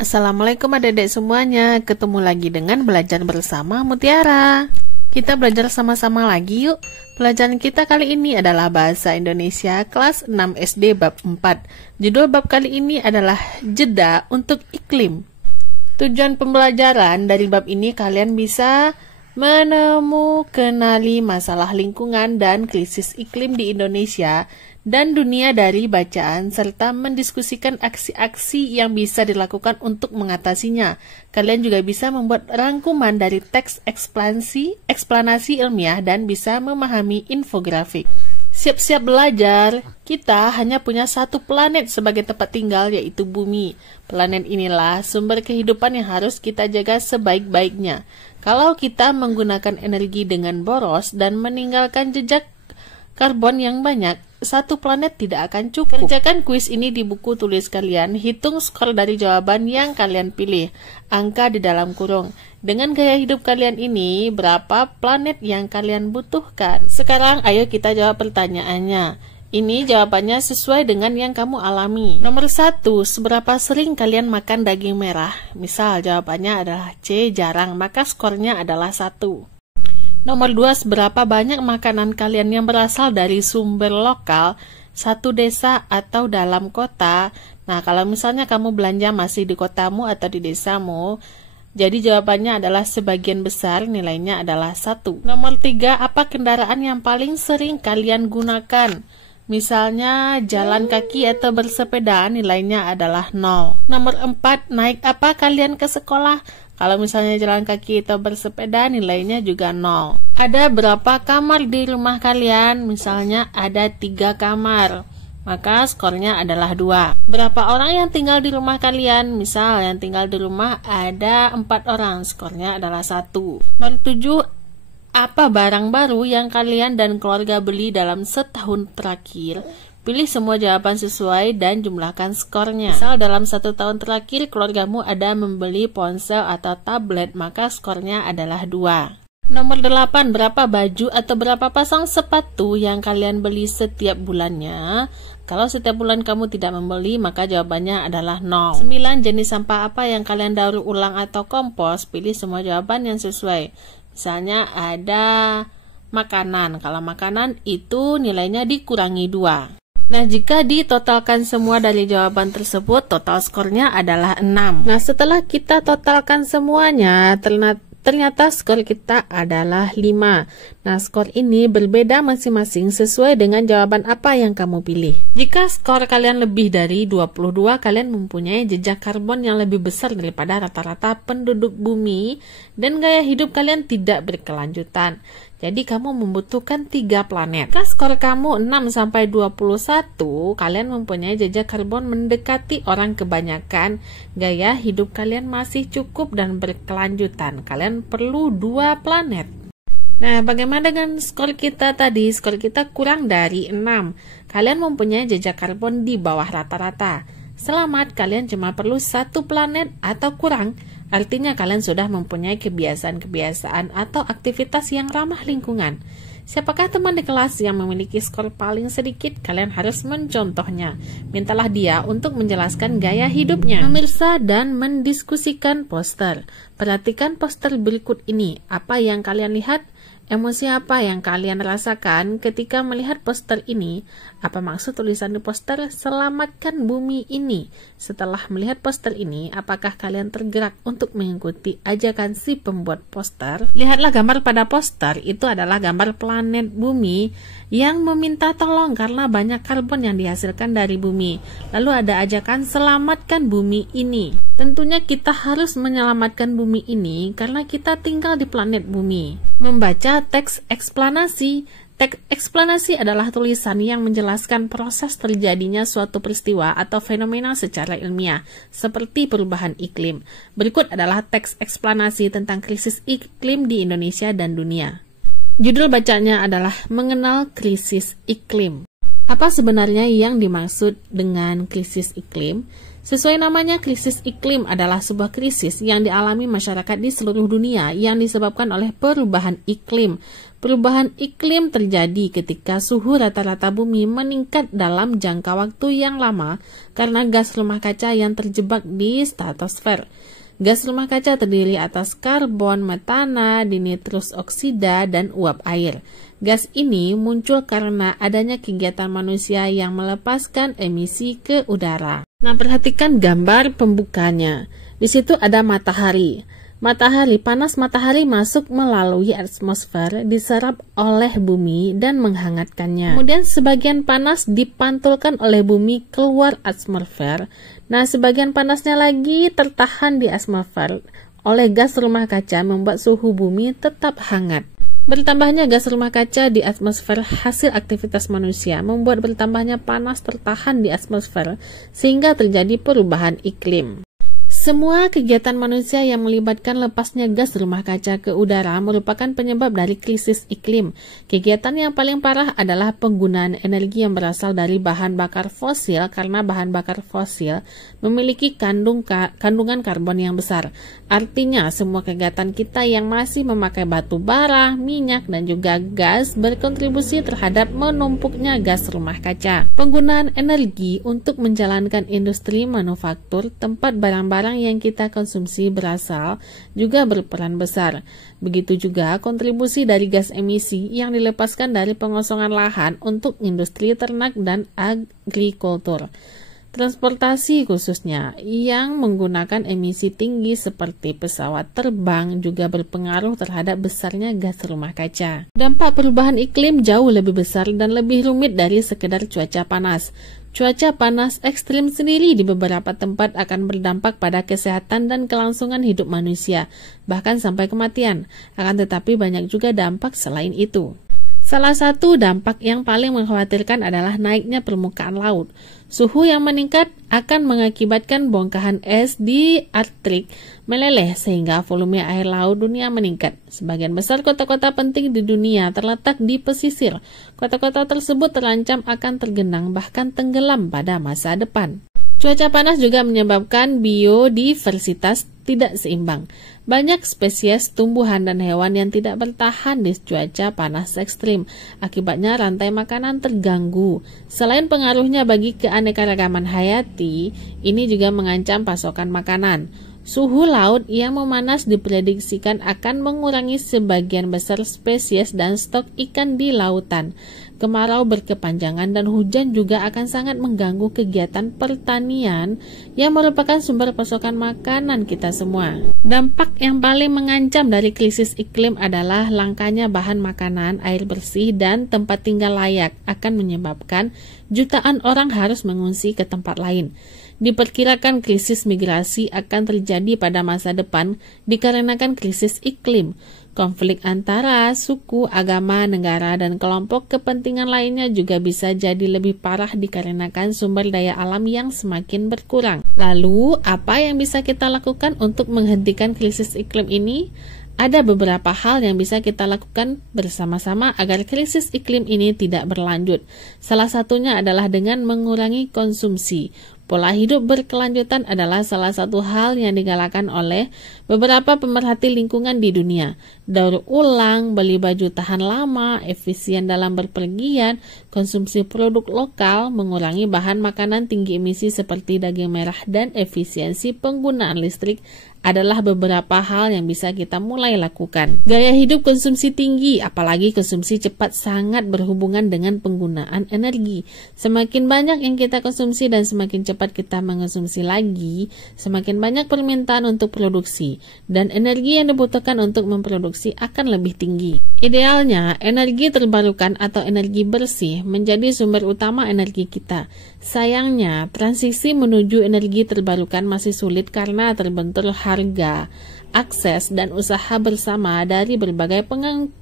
Assalamualaikum adik-adik semuanya, ketemu lagi dengan belajar bersama Mutiara. Kita belajar sama-sama lagi yuk. Pelajaran kita kali ini adalah Bahasa Indonesia kelas 6 SD bab 4. Judul bab kali ini adalah Jeda untuk Iklim. Tujuan pembelajaran dari bab ini kalian bisa kenali masalah lingkungan dan krisis iklim di Indonesia dan dunia dari bacaan, serta mendiskusikan aksi-aksi yang bisa dilakukan untuk mengatasinya. Kalian juga bisa membuat rangkuman dari teks eksplanasi ilmiah dan bisa memahami infografik. Siap-siap belajar, kita hanya punya satu planet sebagai tempat tinggal, yaitu bumi. Planet inilah sumber kehidupan yang harus kita jaga sebaik-baiknya. Kalau kita menggunakan energi dengan boros dan meninggalkan jejak karbon yang banyak, satu planet tidak akan cukup. Kerjakan kuis ini di buku tulis kalian, hitung skor dari jawaban yang kalian pilih, angka di dalam kurung. Dengan gaya hidup kalian ini, berapa planet yang kalian butuhkan? Sekarang ayo kita jawab pertanyaannya. Ini jawabannya sesuai dengan yang kamu alami. Nomor 1, seberapa sering kalian makan daging merah? Misal jawabannya adalah C, jarang, maka skornya adalah 1. Nomor 2, seberapa banyak makanan kalian yang berasal dari sumber lokal, satu desa atau dalam kota? Nah, kalau misalnya kamu belanja masih di kotamu atau di desamu, jadi jawabannya adalah sebagian besar, nilainya adalah 1. Nomor 3, apa kendaraan yang paling sering kalian gunakan? Misalnya jalan kaki atau bersepeda, nilainya adalah 0. Nomor 4, naik apa kalian ke sekolah? Kalau misalnya jalan kaki atau bersepeda, nilainya juga 0. Ada berapa kamar di rumah kalian? Misalnya ada 3 kamar, maka skornya adalah 2. Berapa orang yang tinggal di rumah kalian? Misal yang tinggal di rumah ada 4 orang, skornya adalah 1. Nomor 7, apa barang baru yang kalian dan keluarga beli dalam setahun terakhir? Pilih semua jawaban sesuai dan jumlahkan skornya. Misal dalam 1 tahun terakhir keluargamu ada membeli ponsel atau tablet, maka skornya adalah 2. Nomor 8, berapa baju atau berapa pasang sepatu yang kalian beli setiap bulannya? Kalau setiap bulan kamu tidak membeli, maka jawabannya adalah 0. 9, jenis sampah apa yang kalian daur ulang atau kompos? Pilih semua jawaban yang sesuai. Misalnya ada makanan. Kalau makanan itu nilainya dikurangi 2. Nah, jika ditotalkan semua dari jawaban tersebut, total skornya adalah 6. Nah, setelah kita totalkan semuanya, ternyata skor kita adalah 5. Nah, skor ini berbeda masing-masing sesuai dengan jawaban apa yang kamu pilih. Jika skor kalian lebih dari 22, kalian mempunyai jejak karbon yang lebih besar daripada rata-rata penduduk bumi dan gaya hidup kalian tidak berkelanjutan. Jadi kamu membutuhkan 3 planet. Jika skor kamu 6-21, kalian mempunyai jejak karbon mendekati orang kebanyakan. Gaya hidup kalian masih cukup dan berkelanjutan. Kalian perlu 2 planet. Nah, bagaimana dengan skor kita tadi? Skor kita kurang dari 6. Kalian mempunyai jejak karbon di bawah rata-rata. Selamat, kalian cuma perlu 1 planet atau kurang. Artinya kalian sudah mempunyai kebiasaan-kebiasaan atau aktivitas yang ramah lingkungan. Siapakah teman di kelas yang memiliki skor paling sedikit? Kalian harus mencontohnya. Mintalah dia untuk menjelaskan gaya hidupnya. Memirsa dan mendiskusikan poster. Perhatikan poster berikut ini. Apa yang kalian lihat? Emosi apa yang kalian rasakan ketika melihat poster ini? Apa maksud tulisan di poster "Selamatkan Bumi Ini"? Setelah melihat poster ini, apakah kalian tergerak untuk mengikuti ajakan si pembuat poster? Lihatlah gambar pada poster, itu adalah gambar planet bumi yang meminta tolong karena banyak karbon yang dihasilkan dari bumi. Lalu ada ajakan "Selamatkan Bumi Ini". Tentunya kita harus menyelamatkan bumi ini karena kita tinggal di planet bumi. Membaca teks eksplanasi. Teks eksplanasi adalah tulisan yang menjelaskan proses terjadinya suatu peristiwa atau fenomena secara ilmiah, seperti perubahan iklim. Berikut adalah teks eksplanasi tentang krisis iklim di Indonesia dan dunia. Judul bacanya adalah Mengenal Krisis Iklim. Apa sebenarnya yang dimaksud dengan krisis iklim? Sesuai namanya, krisis iklim adalah sebuah krisis yang dialami masyarakat di seluruh dunia yang disebabkan oleh perubahan iklim. Perubahan iklim terjadi ketika suhu rata-rata bumi meningkat dalam jangka waktu yang lama karena gas rumah kaca yang terjebak di stratosfer. Gas rumah kaca terdiri atas karbon, metana, dinitrus oksida, dan uap air. Gas ini muncul karena adanya kegiatan manusia yang melepaskan emisi ke udara. Nah, perhatikan gambar pembukanya. Di situ ada matahari. Panas matahari masuk melalui atmosfer, diserap oleh bumi dan menghangatkannya. Kemudian sebagian panas dipantulkan oleh bumi keluar atmosfer. Nah, sebagian panasnya lagi tertahan di atmosfer oleh gas rumah kaca membuat suhu bumi tetap hangat. Bertambahnya gas rumah kaca di atmosfer hasil aktivitas manusia membuat bertambahnya panas tertahan di atmosfer sehingga terjadi perubahan iklim. Semua kegiatan manusia yang melibatkan lepasnya gas rumah kaca ke udara merupakan penyebab dari krisis iklim. Kegiatan yang paling parah adalah penggunaan energi yang berasal dari bahan bakar fosil karena bahan bakar fosil memiliki kandungan karbon yang besar. Artinya, semua kegiatan kita yang masih memakai batu bara, minyak, dan juga gas berkontribusi terhadap menumpuknya gas rumah kaca. Penggunaan energi untuk menjalankan industri manufaktur tempat barang-barang yang kita konsumsi berasal juga berperan besar. Begitu juga kontribusi dari gas emisi yang dilepaskan dari pengosongan lahan untuk industri ternak dan agrikultur. Transportasi khususnya yang menggunakan emisi tinggi seperti pesawat terbang juga berpengaruh terhadap besarnya gas rumah kaca. Dampak perubahan iklim jauh lebih besar dan lebih rumit dari sekedar cuaca panas. Cuaca panas ekstrim sendiri di beberapa tempat akan berdampak pada kesehatan dan kelangsungan hidup manusia, bahkan sampai kematian. Akan tetapi banyak juga dampak selain itu. Salah satu dampak yang paling mengkhawatirkan adalah naiknya permukaan laut. Suhu yang meningkat akan mengakibatkan bongkahan es di Arktik meleleh sehingga volume air laut dunia meningkat. Sebagian besar kota-kota penting di dunia terletak di pesisir. Kota-kota tersebut terancam akan tergenang bahkan tenggelam pada masa depan. Cuaca panas juga menyebabkan biodiversitas tidak seimbang. Banyak spesies tumbuhan dan hewan yang tidak bertahan di cuaca panas ekstrim. Akibatnya rantai makanan terganggu. Selain pengaruhnya bagi keanekaragaman hayati, ini juga mengancam pasokan makanan. Suhu laut yang memanas diprediksikan akan mengurangi sebagian besar spesies dan stok ikan di lautan. Kemarau berkepanjangan dan hujan juga akan sangat mengganggu kegiatan pertanian yang merupakan sumber pasokan makanan kita semua. Dampak yang paling mengancam dari krisis iklim adalah langkanya bahan makanan, air bersih, dan tempat tinggal layak akan menyebabkan jutaan orang harus mengungsi ke tempat lain. Diperkirakan krisis migrasi akan terjadi pada masa depan dikarenakan krisis iklim. Konflik antara suku, agama, negara, dan kelompok kepentingan lainnya juga bisa jadi lebih parah dikarenakan sumber daya alam yang semakin berkurang. Lalu, apa yang bisa kita lakukan untuk menghentikan krisis iklim ini? Ada beberapa hal yang bisa kita lakukan bersama-sama agar krisis iklim ini tidak berlanjut. Salah satunya adalah dengan mengurangi konsumsi. Pola hidup berkelanjutan adalah salah satu hal yang digalakkan oleh beberapa pemerhati lingkungan di dunia. Daur ulang, beli baju tahan lama, efisien dalam berpergian, konsumsi produk lokal, mengurangi bahan makanan tinggi emisi seperti daging merah, dan efisiensi penggunaan listrik adalah beberapa hal yang bisa kita mulai lakukan. Gaya hidup konsumsi tinggi, apalagi konsumsi cepat, sangat berhubungan dengan penggunaan energi. Semakin banyak yang kita konsumsi dan semakin cepat kita mengonsumsi lagi, semakin banyak permintaan untuk produksi, dan energi yang dibutuhkan untuk memproduksi akan lebih tinggi. Idealnya, energi terbarukan atau energi bersih menjadi sumber utama energi kita. Sayangnya, transisi menuju energi terbarukan masih sulit karena terbentur harga, akses, dan usaha bersama dari berbagai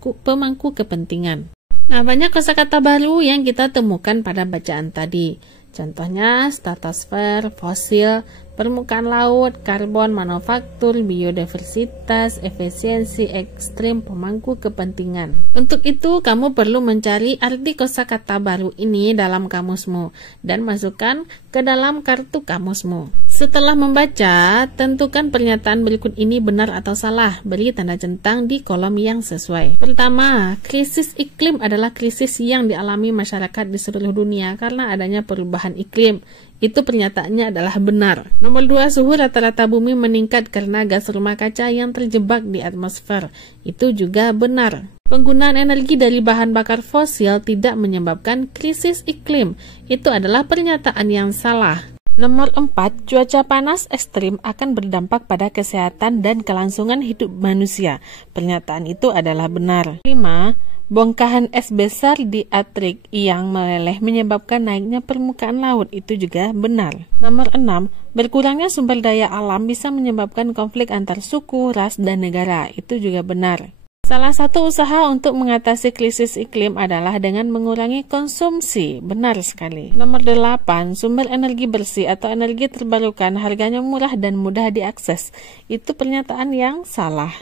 pemangku kepentingan. Nah, banyak kosakata baru yang kita temukan pada bacaan tadi. Contohnya stratosfer, fosil, permukaan laut, karbon, manufaktur, biodiversitas, efisiensi ekstrim, pemangku kepentingan. Untuk itu, kamu perlu mencari arti kosakata baru ini dalam kamusmu dan masukkan ke dalam kartu kamusmu. Setelah membaca, tentukan pernyataan berikut ini benar atau salah. Beri tanda centang di kolom yang sesuai. Pertama, krisis iklim adalah krisis yang dialami masyarakat di seluruh dunia karena adanya perubahan iklim. Itu pernyataannya adalah benar. Nomor 2, suhu rata-rata bumi meningkat karena gas rumah kaca yang terjebak di atmosfer. Itu juga benar. Penggunaan energi dari bahan bakar fosil tidak menyebabkan krisis iklim. Itu adalah pernyataan yang salah. Nomor 4, cuaca panas ekstrim akan berdampak pada kesehatan dan kelangsungan hidup manusia. Pernyataan itu adalah benar. 5, bongkahan es besar di Arctic yang meleleh menyebabkan naiknya permukaan laut. Itu juga benar. Nomor 6, berkurangnya sumber daya alam bisa menyebabkan konflik antar suku, ras, dan negara. Itu juga benar. Salah satu usaha untuk mengatasi krisis iklim adalah dengan mengurangi konsumsi. Benar sekali. Nomor 8, sumber energi bersih atau energi terbarukan harganya murah dan mudah diakses. Itu pernyataan yang salah.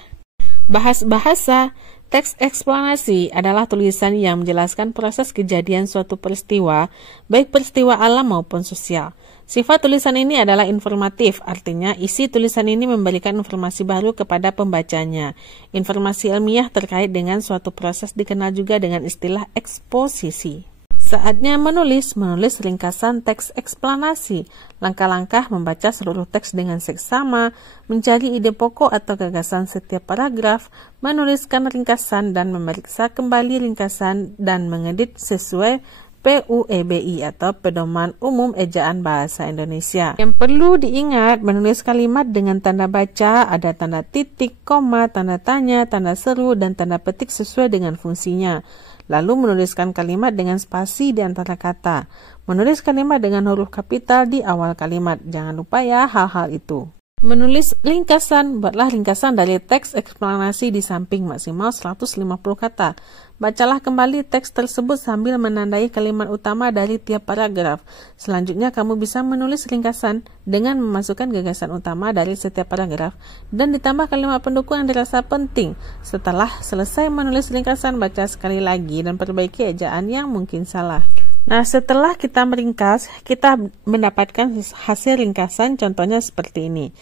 Bahas bahasa. Teks eksplanasi adalah tulisan yang menjelaskan proses kejadian suatu peristiwa, baik peristiwa alam maupun sosial. Sifat tulisan ini adalah informatif, artinya isi tulisan ini memberikan informasi baru kepada pembacanya. Informasi ilmiah terkait dengan suatu proses dikenal juga dengan istilah eksposisi. Saatnya menulis ringkasan teks eksplanasi. Langkah-langkah membaca seluruh teks dengan seksama, mencari ide pokok atau gagasan setiap paragraf, menuliskan ringkasan dan memeriksa kembali ringkasan dan mengedit sesuai PUEBI atau Pedoman Umum Ejaan Bahasa Indonesia. Yang perlu diingat, menulis kalimat dengan tanda baca, ada tanda titik, koma, tanda tanya, tanda seru, dan tanda petik sesuai dengan fungsinya. Lalu menuliskan kalimat dengan spasi di antara kata. Menulis kalimat dengan huruf kapital di awal kalimat. Jangan lupa ya hal-hal itu. Menulis ringkasan, buatlah ringkasan dari teks eksplanasi di samping maksimal 150 kata. Bacalah kembali teks tersebut sambil menandai kalimat utama dari tiap paragraf. Selanjutnya kamu bisa menulis ringkasan dengan memasukkan gagasan utama dari setiap paragraf dan ditambah kalimat pendukung yang dirasa penting. Setelah selesai menulis ringkasan, baca sekali lagi dan perbaiki ejaan yang mungkin salah. Nah, setelah kita meringkas, kita mendapatkan hasil ringkasan, contohnya seperti ini.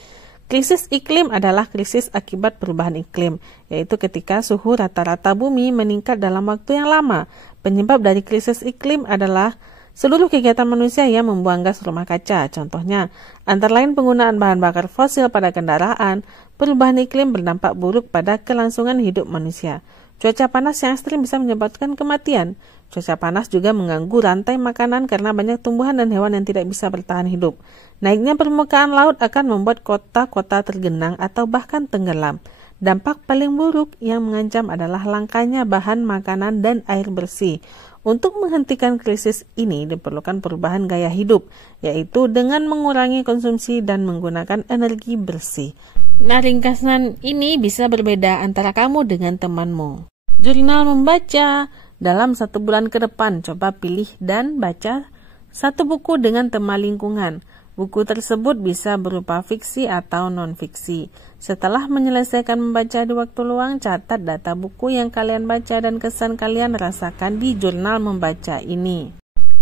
Krisis iklim adalah krisis akibat perubahan iklim, yaitu ketika suhu rata-rata bumi meningkat dalam waktu yang lama. Penyebab dari krisis iklim adalah seluruh kegiatan manusia yang membuang gas rumah kaca. Contohnya, antara lain penggunaan bahan bakar fosil pada kendaraan. Perubahan iklim berdampak buruk pada kelangsungan hidup manusia. Cuaca panas yang ekstrim bisa menyebabkan kematian. Cuaca panas juga mengganggu rantai makanan karena banyak tumbuhan dan hewan yang tidak bisa bertahan hidup. Naiknya permukaan laut akan membuat kota-kota tergenang atau bahkan tenggelam. Dampak paling buruk yang mengancam adalah langkanya bahan makanan dan air bersih. Untuk menghentikan krisis ini diperlukan perubahan gaya hidup, yaitu dengan mengurangi konsumsi dan menggunakan energi bersih. Nah, ringkasan ini bisa berbeda antara kamu dengan temanmu. Jurnal membaca. Dalam 1 bulan ke depan, coba pilih dan baca 1 buku dengan tema lingkungan. Buku tersebut bisa berupa fiksi atau non-fiksi. Setelah menyelesaikan membaca di waktu luang, catat data buku yang kalian baca dan kesan kalian rasakan di jurnal membaca ini.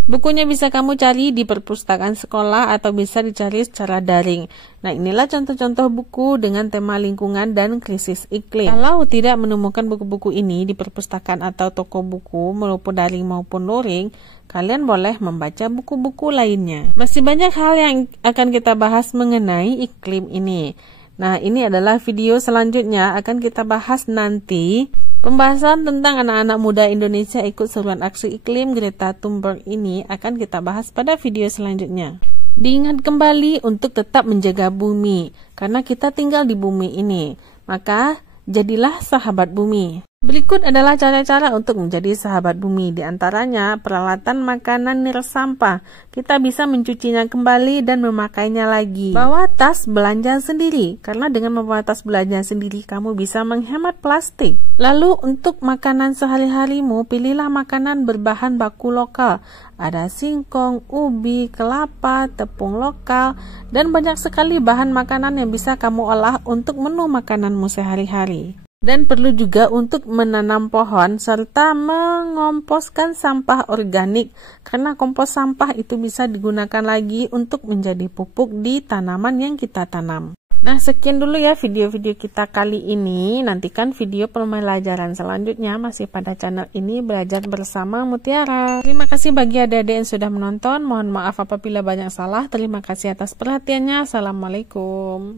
Bukunya bisa kamu cari di perpustakaan sekolah atau bisa dicari secara daring. Nah, inilah contoh-contoh buku dengan tema lingkungan dan krisis iklim. Kalau tidak menemukan buku-buku ini di perpustakaan atau toko buku, maupun daring maupun luring, kalian boleh membaca buku-buku lainnya. Masih banyak hal yang akan kita bahas mengenai iklim ini. Nah, ini adalah video selanjutnya akan kita bahas nanti. Pembahasan tentang anak-anak muda Indonesia ikut seruan aksi iklim Greta Thunberg ini akan kita bahas pada video selanjutnya. Diingat kembali untuk tetap menjaga bumi, karena kita tinggal di bumi ini. Maka, jadilah sahabat bumi. Berikut adalah cara-cara untuk menjadi sahabat bumi. Di antaranya, peralatan makanan nirsampah. Kita bisa mencucinya kembali dan memakainya lagi. Bawa tas belanja sendiri, karena dengan membawa tas belanja sendiri, kamu bisa menghemat plastik. Lalu, untuk makanan sehari-harimu, pilihlah makanan berbahan baku lokal. Ada singkong, ubi, kelapa, tepung lokal, dan banyak sekali bahan makanan yang bisa kamu olah untuk menu makananmu sehari-hari. Dan perlu juga untuk menanam pohon serta mengomposkan sampah organik, karena kompos sampah itu bisa digunakan lagi untuk menjadi pupuk di tanaman yang kita tanam. Nah, sekian dulu ya video-video kita kali ini. Nantikan video pembelajaran selanjutnya masih pada channel ini, Belajar Bersama Mutiara. Terima kasih bagi adik-adik yang sudah menonton. Mohon maaf apabila banyak salah. Terima kasih atas perhatiannya. Assalamualaikum.